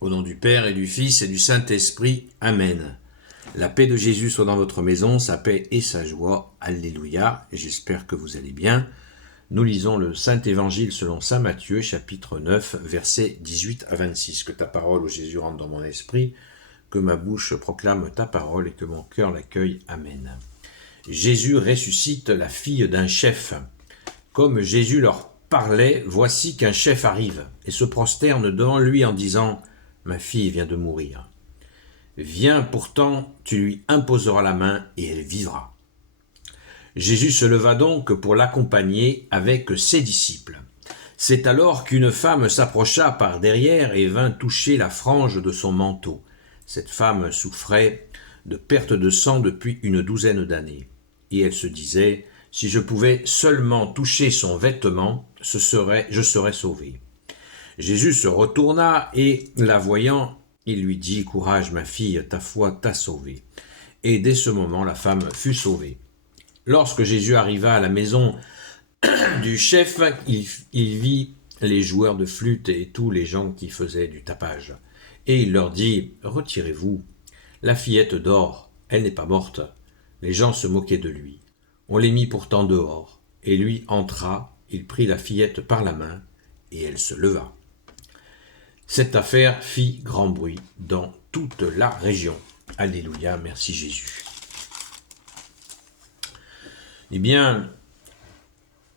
Au nom du Père et du Fils et du Saint-Esprit. Amen. La paix de Jésus soit dans votre maison, sa paix et sa joie. Alléluia. J'espère que vous allez bien. Nous lisons le Saint-Évangile selon saint Matthieu, chapitre 9, versets 18 à 26. Que ta parole, ô Jésus, rentre dans mon esprit, que ma bouche proclame ta parole et que mon cœur l'accueille. Amen. Jésus ressuscite la fille d'un chef. Comme Jésus leur parlait, voici qu'un chef arrive et se prosterne devant lui en disant « Ma fille vient de mourir. Viens pourtant, tu lui imposeras la main et elle vivra. » Jésus se leva donc pour l'accompagner avec ses disciples. C'est alors qu'une femme s'approcha par derrière et vint toucher la frange de son manteau. Cette femme souffrait de perte de sang depuis une douzaine d'années. Et elle se disait « Si je pouvais seulement toucher son vêtement, je serais sauvée. » Jésus se retourna et, la voyant, il lui dit « Courage, ma fille, ta foi t'a sauvée. » Et dès ce moment, la femme fut sauvée. Lorsque Jésus arriva à la maison du chef, il vit les joueurs de flûte et tous les gens qui faisaient du tapage. Et il leur dit « Retirez-vous, la fillette dort, elle n'est pas morte. » Les gens se moquaient de lui. On les mit pourtant dehors, et lui entra, il prit la fillette par la main, et elle se leva. Cette affaire fit grand bruit dans toute la région. Alléluia, merci Jésus. Eh bien,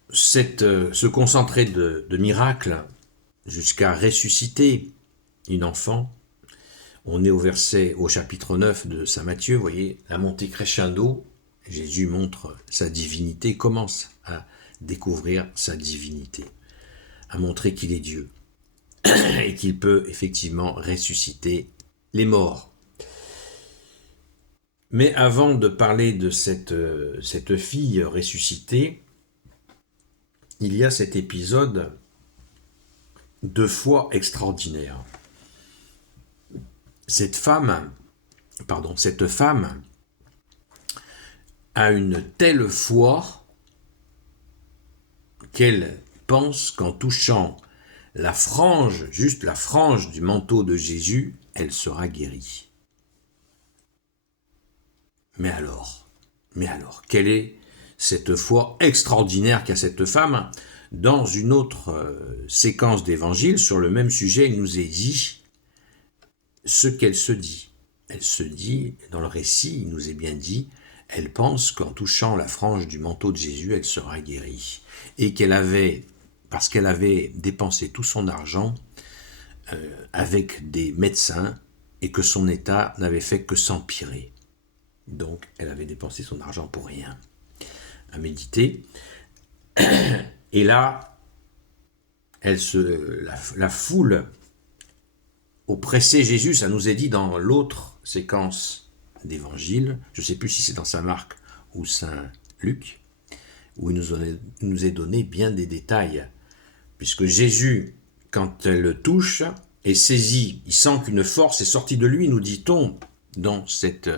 se concentrer de miracles jusqu'à ressusciter une enfant, on est au chapitre 9 de saint Matthieu, vous voyez, la montée crescendo, Jésus montre sa divinité, commence à découvrir sa divinité, à montrer qu'il est Dieu et qu'il peut effectivement ressusciter les morts. Mais avant de parler de cette fille ressuscitée, il y a cet épisode de foi extraordinaire. Cette femme a une telle foi qu'elle pense qu'en touchant juste la frange du manteau de Jésus, elle sera guérie. Mais alors, quelle est cette foi extraordinaire qu'a cette femme? Dans une autre séquence d'évangile, sur le même sujet, il nous est dit ce qu'elle se dit. Elle se dit, dans le récit, il nous est bien dit, elle pense qu'en touchant la frange du manteau de Jésus, elle sera guérie. Et parce qu'elle avait dépensé tout son argent avec des médecins et que son état n'avait fait que s'empirer. Donc, elle avait dépensé son argent pour rien. À méditer. Et là, la foule oppressait Jésus, ça nous est dit dans l'autre séquence d'évangile, je ne sais plus si c'est dans saint Marc ou saint Luc, où il nous est donné bien des détails, puisque Jésus, quand elle le touche, est saisi, il sent qu'une force est sortie de lui, nous dit-on, dans cet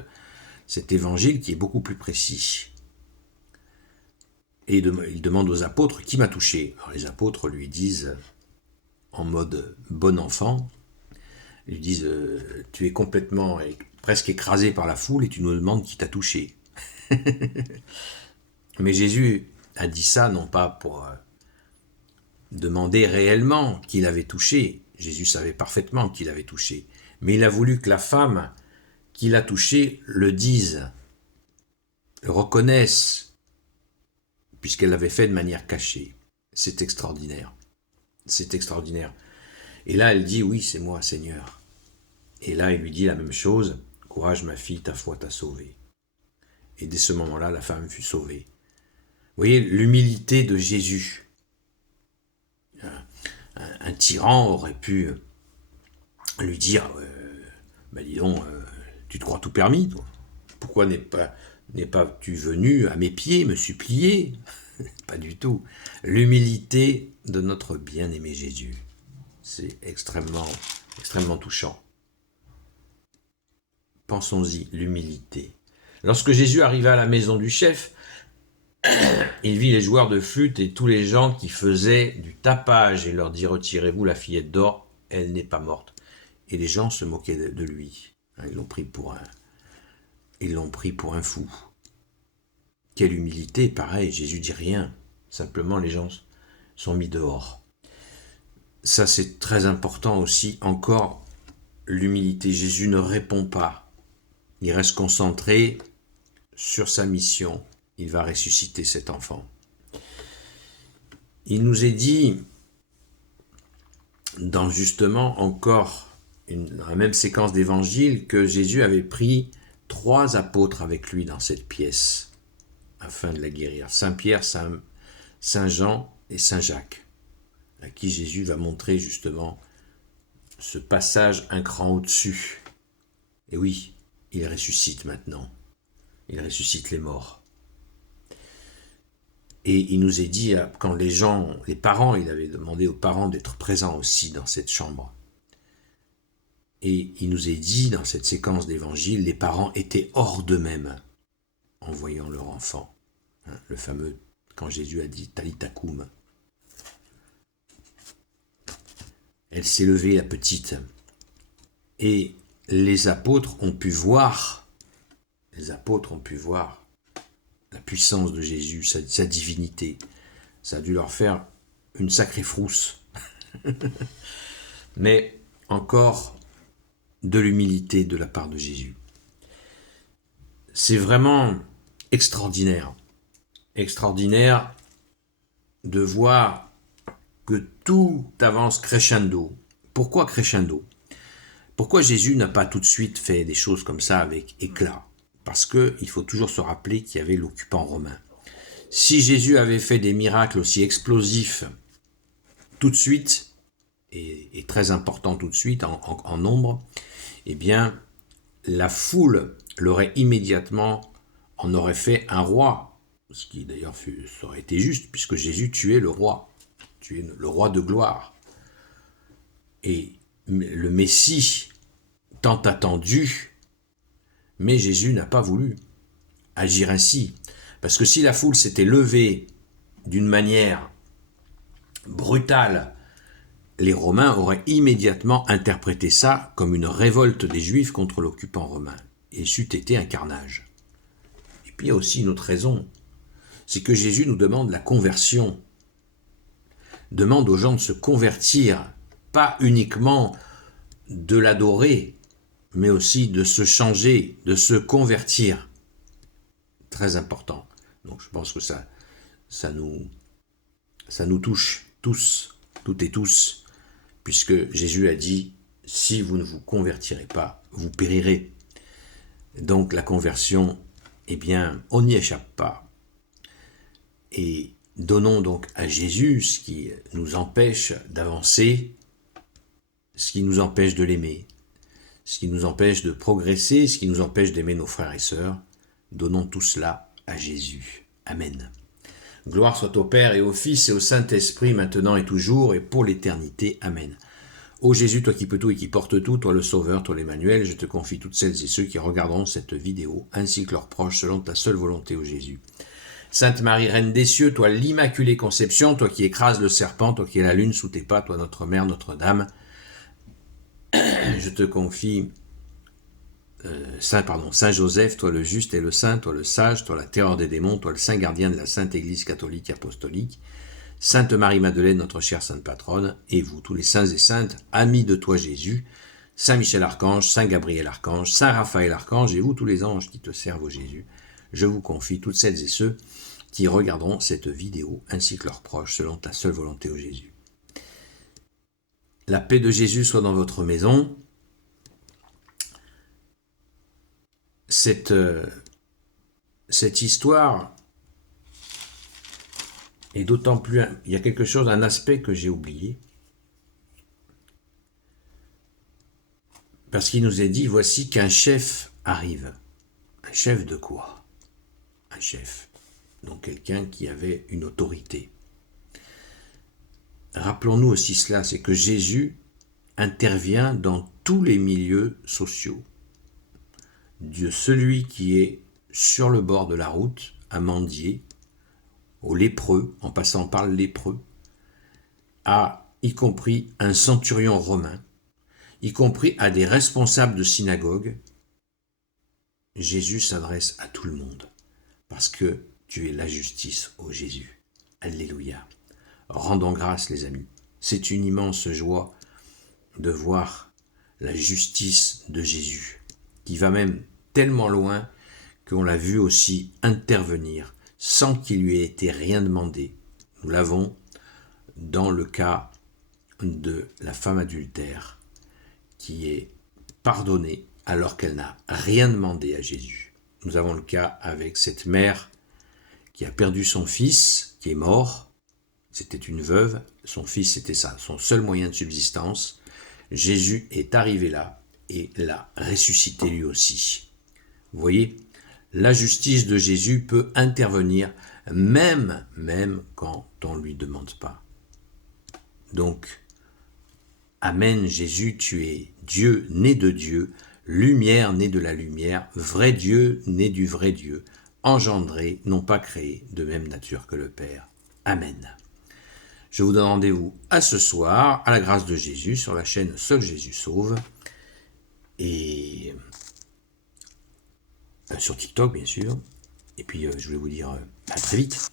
évangile qui est beaucoup plus précis. Et il demande aux apôtres, qui m'a touché? Alors les apôtres lui disent, en mode bon enfant, lui disent, tu es complètement, presque écrasé par la foule et tu nous demandes qui t'a touché. Mais Jésus a dit ça non pas pour demander réellement qui l'avait touché, Jésus savait parfaitement qui l'avait touché, mais il a voulu que la femme qui l'a touché le dise, le reconnaisse, puisqu'elle l'avait fait de manière cachée. C'est extraordinaire. C'est extraordinaire. Et là, elle dit, oui, c'est moi, Seigneur. Et là, il lui dit la même chose, courage, ma fille, ta foi t'a sauvée. Et dès ce moment-là, la femme fut sauvée. Vous voyez, l'humilité de Jésus. Un tyran aurait pu lui dire, dis donc, tu te crois tout permis, toi. Pourquoi n'es pas-tu venu à mes pieds me supplier? Pas du tout. L'humilité de notre bien-aimé Jésus. C'est extrêmement, extrêmement touchant. Pensons-y, l'humilité. Lorsque Jésus arriva à la maison du chef, il vit les joueurs de flûte et tous les gens qui faisaient du tapage et leur dit « Retirez-vous, la fillette dort, elle n'est pas morte. » et les gens se moquaient de lui. Ils l'ont pris pour un fou. Quelle humilité, pareil, Jésus dit rien. Simplement, les gens sont mis dehors. Ça, c'est très important aussi. Encore, l'humilité. Jésus ne répond pas. Il reste concentré sur sa mission. Il va ressusciter cet enfant. Il nous est dit, dans justement encore la même séquence d'évangile, que Jésus avait pris 3 apôtres avec lui dans cette pièce, afin de la guérir. Saint Pierre, Saint Jean et Saint Jacques, à qui Jésus va montrer justement ce passage un cran au-dessus. Et oui, il ressuscite maintenant. Il ressuscite les morts. Et il nous est dit, quand les parents, il avait demandé aux parents d'être présents aussi dans cette chambre. Et il nous est dit, dans cette séquence d'évangile, les parents étaient hors d'eux-mêmes en voyant leur enfant. Le fameux, quand Jésus a dit « Talita koum ». Elle s'est levée, la petite. Et les apôtres ont pu voir la puissance de Jésus, sa divinité. Ça a dû leur faire une sacrée frousse. Mais encore de l'humilité de la part de Jésus. C'est vraiment extraordinaire de voir que tout avance crescendo. Pourquoi crescendo? Pourquoi Jésus n'a pas tout de suite fait des choses comme ça avec éclat? Parce qu'il faut toujours se rappeler qu'il y avait l'occupant romain. Si Jésus avait fait des miracles aussi explosifs tout de suite, et très importants tout de suite en nombre, eh bien, la foule l'aurait immédiatement, en aurait fait un roi, ce qui d'ailleurs ça aurait été juste, puisque Jésus tuait le roi de gloire. Et le Messie, tant attendu, mais Jésus n'a pas voulu agir ainsi. Parce que si la foule s'était levée d'une manière brutale, les Romains auraient immédiatement interprété ça comme une révolte des Juifs contre l'occupant romain. Et c'eût été un carnage. Et puis il y a aussi une autre raison, c'est que Jésus nous demande la conversion. Demande aux gens de se convertir, pas uniquement de l'adorer, mais aussi de se changer, de se convertir. Très important. Donc je pense que ça nous touche tous, toutes et tous, puisque Jésus a dit, si vous ne vous convertirez pas, vous périrez. Donc la conversion, eh bien, on n'y échappe pas. Et donnons donc à Jésus ce qui nous empêche d'avancer, ce qui nous empêche de l'aimer, ce qui nous empêche de progresser, ce qui nous empêche d'aimer nos frères et sœurs. Donnons tout cela à Jésus. Amen. Gloire soit au Père et au Fils et au Saint-Esprit, maintenant et toujours, et pour l'éternité. Amen. Ô Jésus, toi qui peux tout et qui portes tout, toi le Sauveur, toi l'Emmanuel, je te confie toutes celles et ceux qui regarderont cette vidéo, ainsi que leurs proches, selon ta seule volonté, ô Jésus. Sainte Marie, Reine des cieux, toi l'Immaculée Conception, toi qui écrases le serpent, toi qui es la lune sous tes pas, toi notre Mère, Notre-Dame, je te confie Saint Joseph, toi le juste et le saint, toi le sage, toi la terreur des démons, toi le saint gardien de la Sainte Église catholique apostolique, Sainte Marie-Madeleine, notre chère sainte patronne, et vous, tous les saints et saintes, amis de toi Jésus, Saint Michel Archange, Saint Gabriel Archange, Saint Raphaël Archange, et vous, tous les anges qui te servent au Jésus, je vous confie toutes celles et ceux qui regarderont cette vidéo, ainsi que leurs proches, selon ta seule volonté au Jésus. La paix de Jésus soit dans votre maison. Cette histoire est d'autant plus... Il y a quelque chose, un aspect que j'ai oublié. Parce qu'il nous est dit, voici qu'un chef arrive. Un chef de quoi? Un chef. Donc quelqu'un qui avait une autorité. Rappelons-nous aussi cela, c'est que Jésus intervient dans tous les milieux sociaux. De celui qui est sur le bord de la route, à mendier, au lépreux, en passant par le lépreux, à y compris un centurion romain, y compris à des responsables de synagogue, Jésus s'adresse à tout le monde, parce que tu es la justice, ô Jésus. Alléluia. Rendons grâce, les amis. C'est une immense joie de voir la justice de Jésus, qui va même tellement loin qu'on l'a vu aussi intervenir sans qu'il lui ait été rien demandé. Nous l'avons dans le cas de la femme adultère qui est pardonnée alors qu'elle n'a rien demandé à Jésus. Nous avons le cas avec cette mère qui a perdu son fils, qui est mort. C'était une veuve, son fils c'était ça, son seul moyen de subsistance. Jésus est arrivé là et l'a ressuscité lui aussi. Vous voyez, la justice de Jésus peut intervenir même quand on ne lui demande pas. Donc, Amen, Jésus, tu es Dieu né de Dieu, lumière née de la lumière, vrai Dieu né du vrai Dieu, engendré, non pas créé, de même nature que le Père. Amen. Je vous donne rendez-vous à ce soir, à la grâce de Jésus, sur la chaîne Seul Jésus Sauve, et sur TikTok, bien sûr. Et puis, je voulais vous dire à très vite.